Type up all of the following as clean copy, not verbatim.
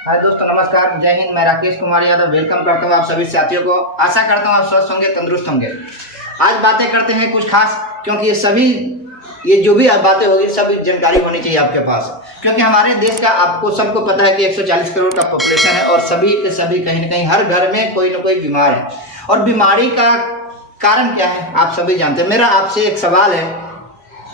हाय दोस्तों, नमस्कार, जय हिंद। मैं राकेश कुमार यादव वेलकम करता हूँ आप सभी साथियों को। आशा करता हूँ आप स्वस्थ होंगे, तंदुरुस्त होंगे। आज बातें करते हैं कुछ खास, क्योंकि ये जो भी बातें होगी सभी जानकारी होनी चाहिए आपके पास। क्योंकि हमारे देश का आपको सबको पता है कि 140 करोड़ का पॉपुलेशन है और सभी के सभी कहीं ना कहीं हर घर में कोई ना कोई बीमार है। और बीमारी का कारण क्या है आप सभी जानते हैं। मेरा आपसे एक सवाल है,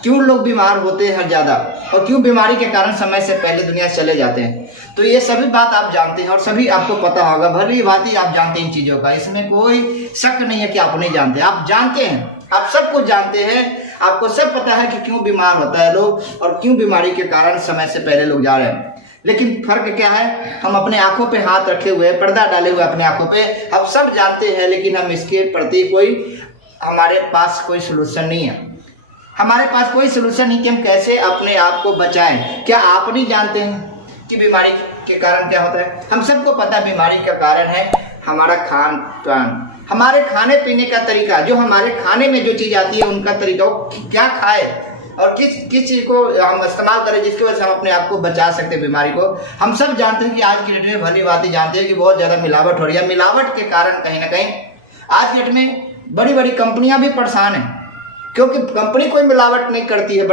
क्यों लोग बीमार होते हैं हर ज़्यादा, और क्यों बीमारी के कारण समय से पहले दुनिया से चले जाते हैं। तो ये सभी बात आप जानते हैं और सभी आपको पता होगा, भली भांति आप जानते हैं इन चीज़ों का। इसमें कोई शक नहीं है कि आप नहीं जानते, आप जानते हैं, आप सब कुछ जानते हैं। आपको सब पता है कि क्यों बीमार होता है लोग और क्यों बीमारी के कारण समय से पहले लोग जा रहे हैं। लेकिन फर्क क्या है, हम अपने आंखों पे हाथ रखे हुए, पर्दा डाले हुए अपने आंखों पे, हम सब जानते हैं, लेकिन हम इसके प्रति हमारे पास कोई सोल्यूशन नहीं है। हमारे पास कोई सोल्यूशन नहीं कि हम कैसे अपने आप को बचाएं। क्या आप नहीं जानते हैं कि बीमारी के कारण क्या होता है? हम सबको पता है बीमारी का कारण है हमारा खान पान, हमारे खाने पीने का तरीका। जो हमारे खाने में जो चीज़ आती है उनका तरीका, क्या खाए और किस चीज़ को हम इस्तेमाल करें जिसकी वजह से हम अपने आप को बचा सकते हैं बीमारी को। हम सब जानते हैं कि आज की डेट में भली बात जानते हैं कि बहुत ज़्यादा मिलावट हो रही है। मिलावट के कारण कहीं ना कहीं आज की डेट में बड़ी बड़ी कंपनियां भी परेशान हैं, क्योंकि कंपनी कोई मिलावट नहीं करती है,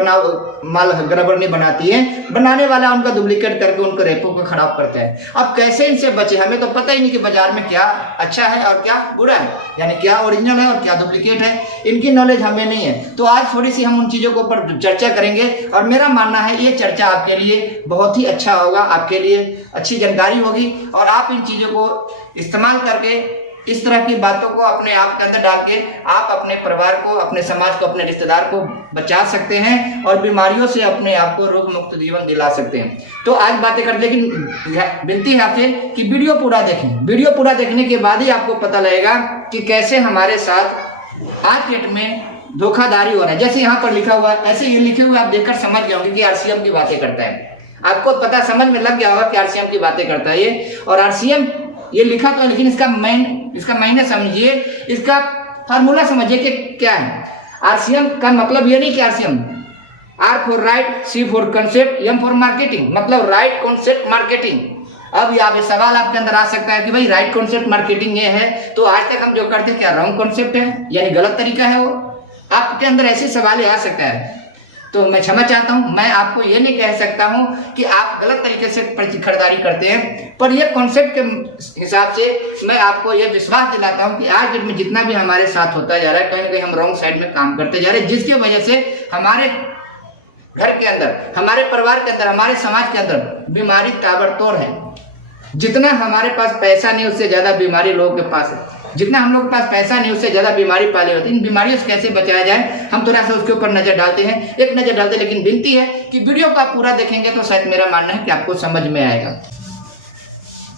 माल गड़बड़ नहीं बनाती है, बनाने वाला उनका डुप्लीकेट करके उनको रेपो को खराब करता है। अब कैसे इनसे बचे? हमें तो पता ही नहीं कि बाजार में क्या अच्छा है और क्या बुरा है, यानी क्या ओरिजिनल है और क्या डुप्लीकेट है। इनकी नॉलेज हमें नहीं है। तो आज थोड़ी सी हम उन चीज़ों के ऊपर चर्चा करेंगे और मेरा मानना है ये चर्चा आपके लिए बहुत ही अच्छा होगा, आपके लिए अच्छी जानकारी होगी और आप इन चीज़ों को इस्तेमाल करके इस तरह की बातों को अपने आप के अंदर डाल के आप अपने परिवार को, अपने समाज को, अपने रिश्तेदार को बचा सकते हैं और बीमारियों से अपने आप को रोग मुक्त जीवन दिला सकते हैं। तो आज बातें करते, लेकिन विनती है आपसे कि वीडियो पूरा देखें। वीडियो पूरा देखने के बाद ही आपको पता लगेगा कि कैसे हमारे साथ आज डेट में धोखाधड़ी हो रहा है। जैसे यहाँ पर लिखा हुआ है, ऐसे ये लिखे हुए आप देखकर समझ गए होंगे कि आरसीएम की बातें करता है। आपको पता समझ में लग गया होगा कि आरसीएम की बातें करता है ये। और आरसीएम ये लिखा तो, लेकिन इसका मायने समझिए, इसका फार्मूला समझिए कि क्या है। आरसीएम का मतलब ये नहीं कि RCM, R for right, C for concept, M for marketing, मतलब राइट कॉन्सेप्ट मार्केटिंग। अब यहाँ पे सवाल आपके अंदर आ सकता है कि भाई राइट कॉन्सेप्ट मार्केटिंग ये है, तो आज तक हम जो करते हैं क्या रॉन्ग कॉन्सेप्ट है, यानी गलत तरीका है वो? आपके अंदर ऐसे सवाल आ सकता है। तो मैं क्षमा चाहता हूं, मैं आपको ये नहीं कह सकता हूं कि आप गलत तरीके से खरीदारी करते हैं, पर ये कॉन्सेप्ट के हिसाब से मैं आपको ये विश्वास दिलाता हूं कि आज डेट में जितना भी हमारे साथ होता जा रहा है, कहीं ना कहीं हम रॉन्ग साइड में काम करते जा रहे हैं, जिसकी वजह से हमारे घर के अंदर, हमारे परिवार के अंदर, हमारे समाज के अंदर बीमारी ताबड़तोड़ है। जितना हमारे पास पैसा नहीं उससे ज्यादा बीमारी लोगों के पास है। जितना हम लोग के पास पैसा नहीं उससे ज्यादा बीमारी पाली होती है। इन बीमारियों से कैसे बचाया जाए, हम थोड़ा सा उसके ऊपर नजर डालते हैं, एक नजर डालते हैं। लेकिन विनती है कि वीडियो को आप पूरा देखेंगे तो शायद मेरा मानना है कि आपको समझ में आएगा।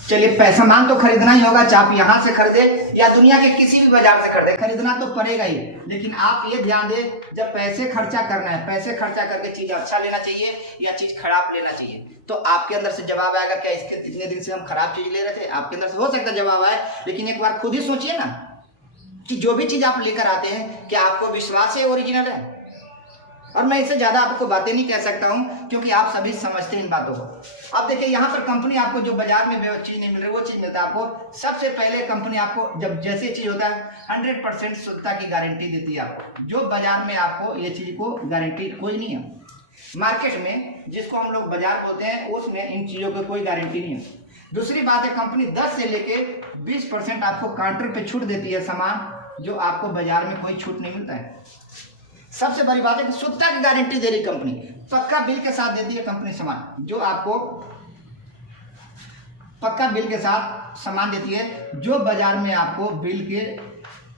चलिए, सामान तो खरीदना ही होगा, चाहे आप यहाँ से खरीदे या दुनिया के किसी भी बाजार से खरीदे, खरीदना तो पड़ेगा ही। लेकिन आप ये ध्यान दें, जब पैसे खर्चा करना है, पैसे खर्चा करके चीज अच्छा लेना चाहिए या चीज खराब लेना चाहिए। तो आपके अंदर से जवाब आएगा, क्या इसके इतने दिन से हम खराब चीज ले रहे थे? आपके अंदर से हो सकता है जवाब आए, लेकिन एक बार खुद ही सोचिए ना कि जो भी चीज आप लेकर आते हैं, क्या आपको विश्वास है ओरिजिनल है? और मैं इससे ज्यादा आपको बातें नहीं कह सकता हूं, क्योंकि आप सभी समझते हैं इन बातों को। अब देखिए, यहाँ पर कंपनी आपको जो बाजार में चीज नहीं मिल रही वो चीज मिलता है आपको। सबसे पहले कंपनी आपको जब जैसे चीज होता है 100% शुद्धता की गारंटी देती है आपको। जो बाजार में आपको ये चीज को गारंटी कोई नहीं है। मार्केट में जिसको हम लोग बाजार बोलते हैं उसमें इन चीजों की कोई गारंटी नहीं है। दूसरी बात है, कंपनी 10 से लेके 20% आपको काउंटर पे छूट देती है सामान, जो आपको बाजार में कोई छूट नहीं मिलता है। सबसे बड़ी बात है कि शुद्धता की गारंटी दे रही कंपनी, पक्का बिल के साथ देती है कंपनी सामान, जो आपको पक्का बिल के साथ सामान देती है, जो बाजार में आपको बिल के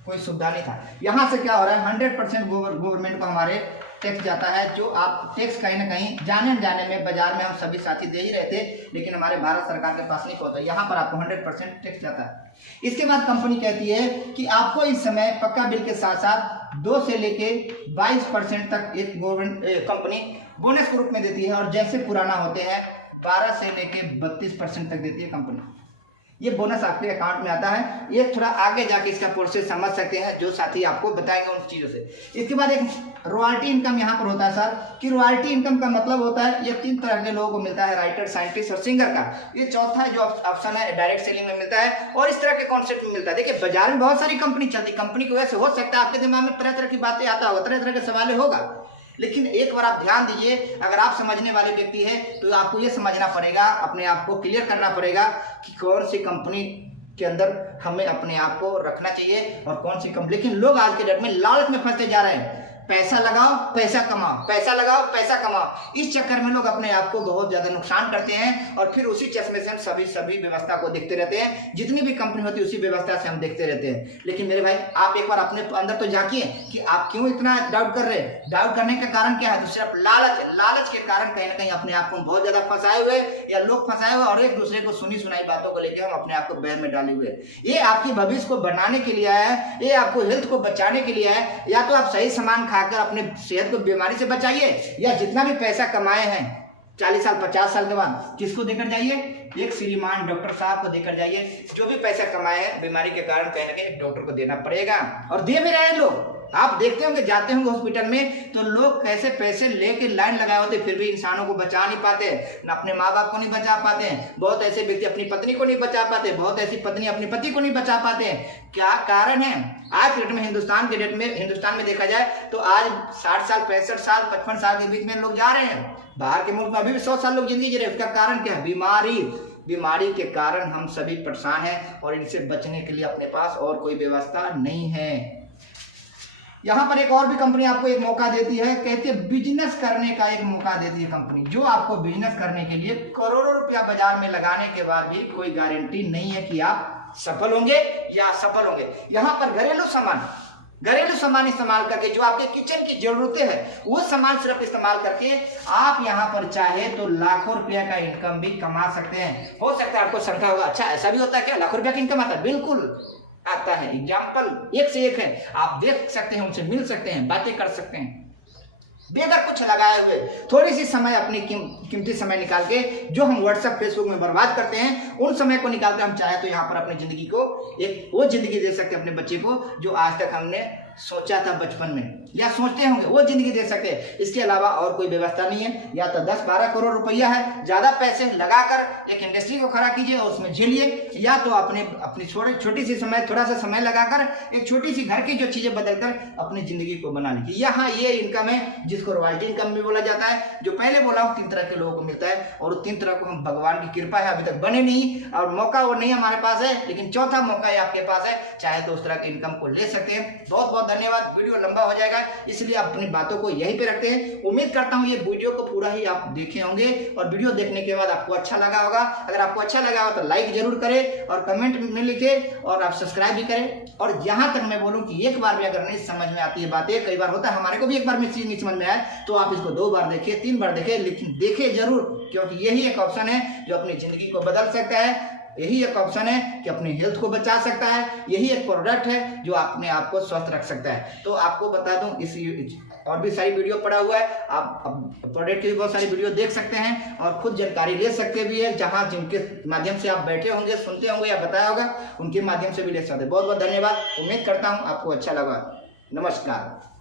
कोई सुविधा नहीं था। यहाँ से क्या हो रहा है, 100% गवर्नमेंट को हमारे टैक्स जाता है, जो आप टैक्स कहीं ना कहीं जाने अनजाने में बाजार में हम सभी साथी दे ही रहे थे, लेकिन हमारे भारत सरकार के पास नहीं पहुंचा। यहाँ पर आपको 100% टैक्स जाता है। इसके बाद कंपनी कहती है कि आपको इस समय पक्का बिल के साथ साथ 2 से लेके 22% तक एक गवर्नमेंट कंपनी बोनस के रूप में देती है, और जैसे पुराना होते हैं 12 से लेके 32% तक देती है कंपनी। ये बोनस आपके अकाउंट में आता है। ये थोड़ा आगे जाके इसका प्रोसेस समझ सकते हैं, जो साथी आपको बताएंगे उन चीज़ों से। इसके बाद एक रॉयल्टी इनकम यहाँ पर होता है सर, कि रॉयल्टी इनकम का मतलब होता है ये 3 तरह के लोगों को मिलता है, राइटर, साइंटिस्ट और सिंगर का। ये चौथा जो ऑप्शन है डायरेक्ट सेलिंग में मिलता है और इस तरह के कॉन्सेप्ट में मिलता है। देखिए बाजार में बहुत सारी कंपनी चलती है, कंपनी की वजह से हो सकता है आपके दिमाग में तरह तरह की बातें आता होगा, तरह तरह के सवाल होगा, लेकिन एक बार आप ध्यान दीजिए, अगर आप समझने वाले व्यक्ति है तो आपको ये समझना पड़ेगा, अपने आप को क्लियर करना पड़ेगा कि कौन सी कंपनी के अंदर हमें अपने आप को रखना चाहिए और कौन सी कंपनी। लेकिन लोग आज के डेट में लालच में फंसते जा रहे हैं, पैसा लगाओ पैसा कमाओ, पैसा लगाओ पैसा कमाओ। इस चक्कर में लोग अपने आप को बहुत ज्यादा नुकसान करते हैं और फिर उसी चश्मे से हम सभी व्यवस्था को देखते रहते हैं, जितनी भी कंपनी होती है उसी व्यवस्था से हम देखते रहते हैं। लेकिन मेरे भाई आप एक बार अपने अंदर तो झांकिए कि आप क्यों इतना डाउट कर रहे हैं। डाउट करने का कारण क्या है? तो सिर्फ लालच के कारण कहीं ना कहीं अपने आप को बहुत ज्यादा फंसाए हुए या लोग फंसाए हुए और एक दूसरे को सुनी सुनाई बातों को लेकर हम अपने आप को बैर में डाले हुए। ये आपकी भविष्य को बनाने के लिए आया है, ये आपको हेल्थ को बचाने के लिए है। या तो आप सही सामान खाकर अपने सेहत को बीमारी से बचाइए, या जितना भी पैसा कमाए हैं 40 साल 50 साल के बाद किसको देकर जाइए? एक श्रीमान डॉक्टर साहब को देकर जाइए। जो भी पैसा कमाए हैं बीमारी के कारण कहीं ना कहीं डॉक्टर को देना पड़ेगा, और दे भी रहे हैं लोग। आप देखते होंगे, जाते होंगे हॉस्पिटल में तो लोग कैसे पैसे लेके लाइन लगाए होते, फिर भी इंसानों को बचा नहीं पाते, न अपने माँ बाप को नहीं बचा पाते। बहुत ऐसे व्यक्ति अपनी पत्नी को नहीं बचा पाते, बहुत ऐसी पत्नी अपने पति को नहीं बचा पाते। क्या कारण है? आज के डेट में हिंदुस्तान में देखा जाए तो आज 60 साल 65 साल 55 साल के बीच में लोग जा रहे हैं। बाहर के मुल्क में अभी भी 100 साल लोग जिंदगी जी रहे। उसका कारण क्या है? बीमारी के कारण हम सभी परेशान हैं और इनसे बचने के लिए अपने पास और कोई व्यवस्था नहीं है। यहाँ पर एक और भी कंपनी आपको एक मौका देती है, कहते हैं बिजनेस करने का एक मौका देती है कंपनी, जो आपको बिजनेस करने के लिए करोड़ों रुपया बाजार में लगाने के बाद भी कोई गारंटी नहीं है कि आप सफल होंगे या असफल होंगे। यहाँ पर घरेलू सामान इस्तेमाल करके जो आपके किचन की जरूरतें हैं वो सामान सिर्फ इस्तेमाल करके आप यहाँ पर चाहे तो लाखों रुपया का इनकम भी कमा सकते हैं। हो सकता है आपको शंका होगा, अच्छा ऐसा भी होता है क्या, लाखों रुपया का इनकम आता है? बिल्कुल आता है। एग्जाम्पल एक से एक है, आप देख सकते हैं, उनसे मिल सकते हैं, बातें कर सकते हैं बेगर कुछ लगाए हुए। थोड़ी सी समय अपनी कीमती समय निकाल के जो हम व्हाट्सएप फेसबुक में बर्बाद करते हैं, उन समय को निकाल के हम चाहे तो यहाँ पर अपनी जिंदगी को एक वो जिंदगी दे सकते हैं अपने बच्चे को जो आज तक हमने सोचा था बचपन में या सोचते होंगे, वो जिंदगी दे सकते हैं। इसके अलावा और कोई व्यवस्था नहीं है। या तो 10-12 करोड़ रुपया है, ज्यादा पैसे लगाकर एक इंडस्ट्री को खड़ा कीजिए और उसमें झेलिए, या तो अपनी छोटी सी समय थोड़ा सा समय लगाकर एक छोटी सी घर की जो चीजें बदलकर अपनी जिंदगी को बना लीजिए। यहाँ ये इनकम है जिसको रॉयल्टी इनकम भी बोला जाता है। जो पहले बोला हूँ 3 तरह के लोगों को मिलता है और 3 तरह को हम भगवान की कृपा है अभी तक बने नहीं और मौका वो नहीं हमारे पास है, लेकिन चौथा मौका है आपके पास है, चाहे तो उस तरह की इनकम को ले सकते हैं। बहुत बहुत धन्यवाद। वीडियो लंबा हो जाएगा इसलिए अपनी बातों को यहीं पे रखते हैं। उम्मीद करता हूँ ये वीडियो को पूरा ही आप देखे होंगे और वीडियो देखने के बाद आपको अच्छा लगा होगा। अगर आपको अच्छा लगा हो तो लाइक जरूर करें और कमेंट में लिखें और आप सब्सक्राइब भी करें। और जहां तक मैं बोलूं कि एक बार भी अगर नहीं समझ में आती है बातें, कई बार होता है हमारे को भी एक बार में चीज नहीं समझ में आए, तो आप इसको 2 बार देखिए 3 बार देखिए, लेकिन देखिए जरूर, क्योंकि यही एक ऑप्शन है जो अपनी जिंदगी को बदल सकता है। यही एक ऑप्शन है कि अपनी हेल्थ को बचा सकता है। यही एक प्रोडक्ट है जो अपने आप को स्वस्थ रख सकता है। तो आपको बता दूं इस और भी सारी वीडियो पड़ा हुआ है, आप प्रोडक्ट की भी बहुत सारी वीडियो देख सकते हैं और खुद जानकारी ले सकते भी है। जहां जिनके माध्यम से आप बैठे होंगे, सुनते होंगे या बताया होगा, उनके माध्यम से भी ले सकते हैं। बहुत बहुत धन्यवाद। उम्मीद करता हूँ आपको अच्छा लगा। नमस्कार।